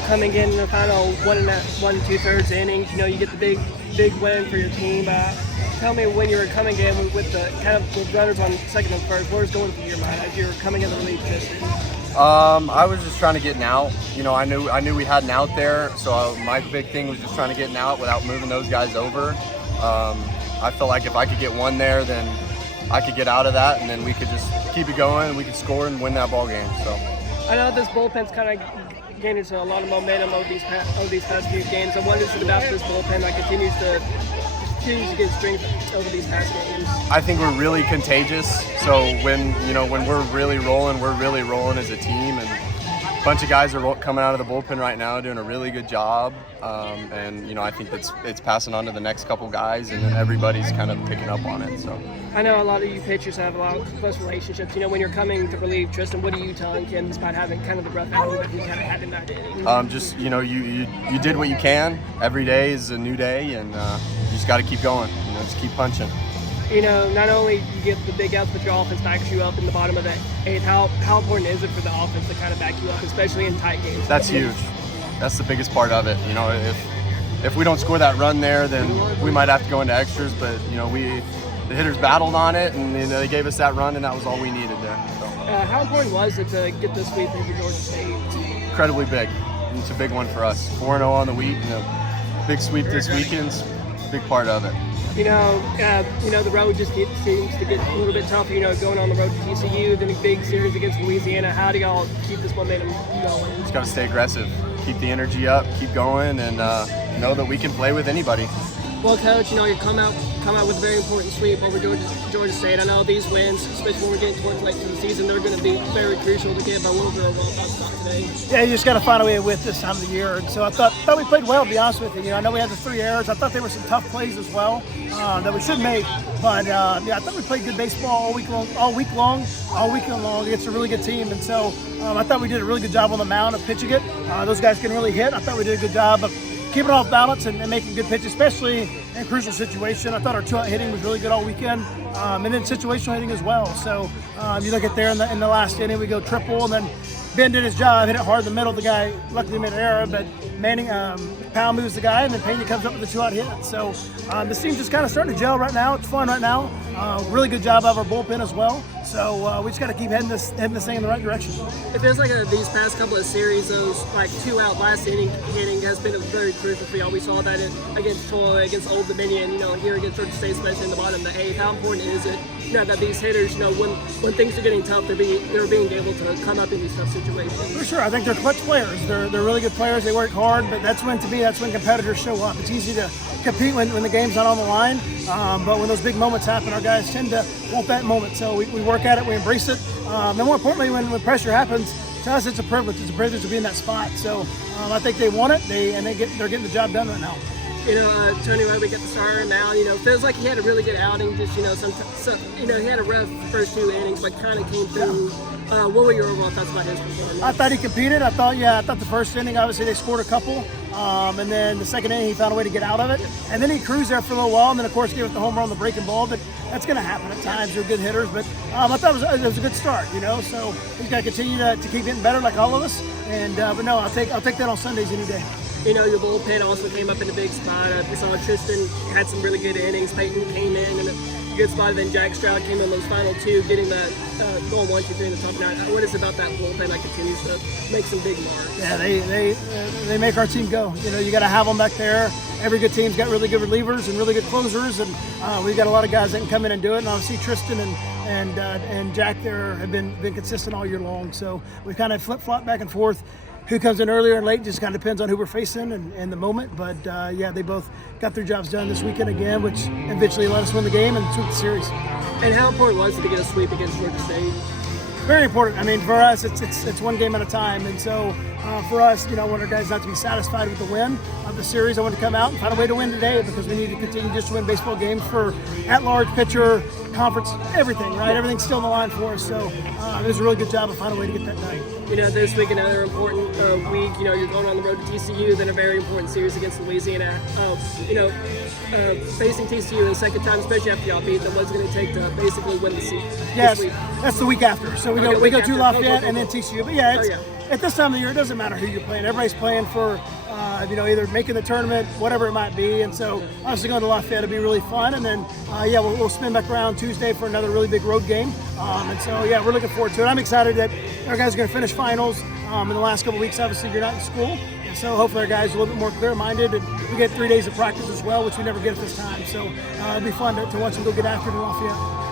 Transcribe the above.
coming in the final 1 2/3 innings, you get the big win for your team. Tell me, when you were coming in with the kind of with runners on second and first, what was going through your mind as you were coming in the relief position? I was just trying to get an out. I knew we had an out there, so my big thing was just trying to get an out without moving those guys over. I felt like if I could get one there, then I could get out of that, and then we could just keep it going, and we could score and win that ball game. So I know this bullpen's kind of gaining a lot of momentum over these past few games. And what is it about this bullpen that continues to get strength over these past games? I think we're really contagious. So when we're really rolling as a team, and a bunch of guys are coming out of the bullpen right now doing a really good job. And I think it's passing on to the next couple guys, and then everybody's kind of picking up on it. So I know a lot of you pitchers have a lot of close relationships. When you're coming to relieve Tristan, what are you telling him despite having kind of the rough outing that he kind of had in that inning? Just you did what you can. Every day is a new day, and you just got to keep going. Just keep punching. Not only you get the big outs, but your offense backs you up in the bottom of the eighth. How important is it for the offense to kind of back you up, especially in tight games? That's huge. That's the biggest part of it. If we don't score that run there, then we might have to go into extras. But the hitters battled on it, and they gave us that run, and that was all we needed there. So. How important was it to get this sweep over Georgia State? Incredibly big. It's a big one for us. 4-0 on the week, and a big sweep this weekend's a big part of it. The road just seems to get a little bit tougher, going on the road to TCU, then a big series against Louisiana. How do y'all keep this momentum going? Just got to stay aggressive, keep the energy up, keep going, and know that we can play with anybody. Well, Coach, you come out with a very important sweep over Georgia State. I know these wins, especially when we're getting towards late in the season, they're going to be very crucial to get by one of our well today. Yeah, you just got to find a way to win this time of the year. And so I thought we played well, to be honest with you. I know we had the 3 errors. I thought there were some tough plays as well that we should make. But I thought we played good baseball all week long against a really good team. And so I thought we did a really good job on the mound of pitching it. Those guys can really hit. I thought we did a good job of keeping off balance and making good pitches, especially in crucial situation. I thought our 2-out hitting was really good all weekend, and then situational hitting as well. So you look at there in the last inning, we go triple, and then Ben did his job, hit it hard in the middle. The guy luckily made an error, but Manning, Powell moves the guy, and then Pena comes up with a 2-out hit. So this team's just kind of starting to gel right now. It's fun right now. Really good job of our bullpen as well. So we just got to keep heading this thing in the right direction. It feels like these past couple of series, those 2-out last inning hitting has been a very crucial for y'all. We saw that against Troy, against Old Dominion, here against Georgia State, especially in the bottom of the eighth. How important is it, that these hitters, when things are getting tough, they're being able to come up in these tough situations? For sure, I think they're clutch players. They're really good players. They work hard, but that's when competitors show up. It's easy to compete when the game's not on the line, but when those big moments happen, our guys tend to want that moment. So we work at it, we embrace it, and more importantly, when pressure happens, to us it's a privilege. It's a privilege to be in that spot. So I think they want it, they're getting the job done right now. Tony Webb, we get the starter now. Feels like he had a really good outing. Just he had a rough first 2 innings, but kind of came through. What were your overall thoughts about his performance? I thought he competed. I thought the first inning, obviously they scored a couple, and then the second inning he found a way to get out of it, and then he cruised there for a little while, and then of course gave us the home run on the breaking ball. But that's going to happen at times. They're good hitters, but I thought it was a good start. So he's got to continue to keep getting better, like all of us. And but no, I'll take that on Sundays any day. Your bullpen also came up in a big spot. We saw Tristan had some really good innings. Peyton came in in a good spot. Then Jack Stroud came in those final 2, getting the going 1, 2, 3 in the top 9. What is it about that bullpen that continues to make some big marks? Yeah, they make our team go. You got to have them back there. Every good team's got really good relievers and really good closers, and we've got a lot of guys that can come in and do it. And obviously Tristan and Jack there have been consistent all year long. So we kind of flip-flop back and forth. Who comes in earlier and late just kind of depends on who we're facing and the moment. But they both got their jobs done this weekend again, which eventually let us win the game and sweep the series. And how important was it to get a sweep against Georgia State? Very important. I mean, for us, it's one game at a time. And so for us, I want our guys not to be satisfied with the win of the series. I want to come out and find a way to win today because we need to continue just to win baseball games for at-large pitcher, conference, everything, right? Everything's still on the line for us. So it was a really good job of finding a way to get that done. This week another important week. You're going on the road to TCU, then a very important series against Louisiana. Facing TCU the second time, especially after y'all beat them, what's it going to take to basically win the season? Yes, that's the week after. So we go to Lafayette and then TCU. But at this time of the year, it doesn't matter who you're playing. Everybody's playing for, either making the tournament, whatever it might be. And so obviously going to Lafayette will be really fun. And then, we'll spin back around Tuesday for another really big road game. And so, we're looking forward to it. I'm excited that our guys are going to finish finals. In the last couple of weeks, obviously, you're not in school. And so hopefully our guys are a little bit more clear-minded. And we get 3 days of practice as well, which we never get at this time. So it'll be fun to watch them go get after it in Lafayette.